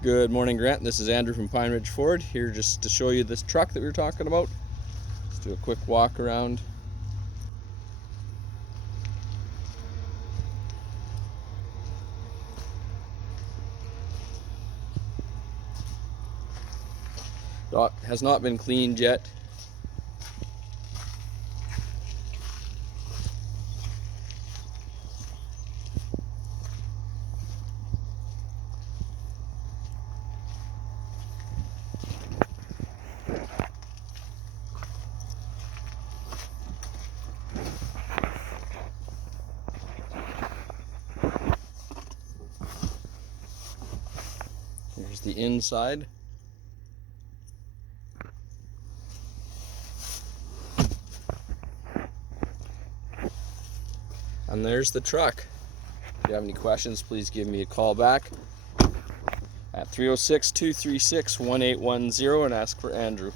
Good morning, Grant. This is Andrew from PineRidge Ford, here just to show you this truck that we were talking about. Let's do a quick walk around. Has not been cleaned yet. Here's the inside. And there's the truck. If you have any questions, please give me a call back at 306-236-1810 and ask for Andrew.